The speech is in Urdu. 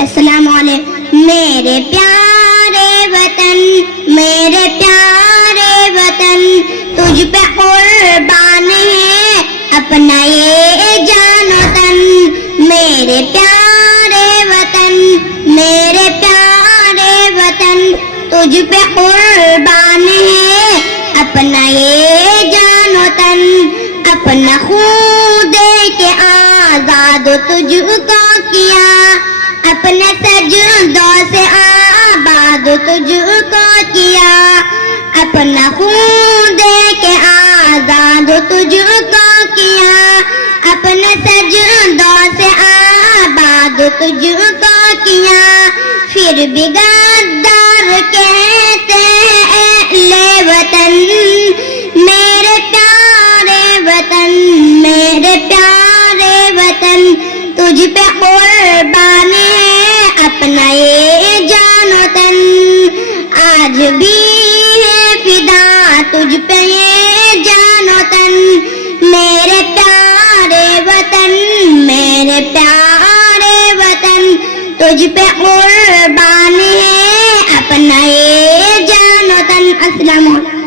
السلام علیکم. میرے پیارے وطن، میرے پیارے وطن، تجھ پہ قربان ہے اپنا یہ جان و تن. میرے پیارے وطن، میرے پیارے وطن، تجھ پہ قربان ہے اپنا یہ جان و تن. اپنا خون دے کے آزاد تجھ کو کیا، اپنے سجدوں سے آباد تجھ کو کیا. اپنا خون دے کے آزاد تجھ کو کیا، اپنے سجدوں سے آباد تجھ کو کیا. پھر بھی غدار کہتے ہیں اہل وطن، میرے پیارے وطن، میرے پیارے وطن، تجھ پہ قربان ہے اپنا یہ جان و تن. آج بھی ہے فدا تجھ پہ یہ جان و تن. میرے پیارے وطن، میرے پیارے وطن، تجھ پہ قربان ہے اپنا یہ جان و تن. السلام علیکم.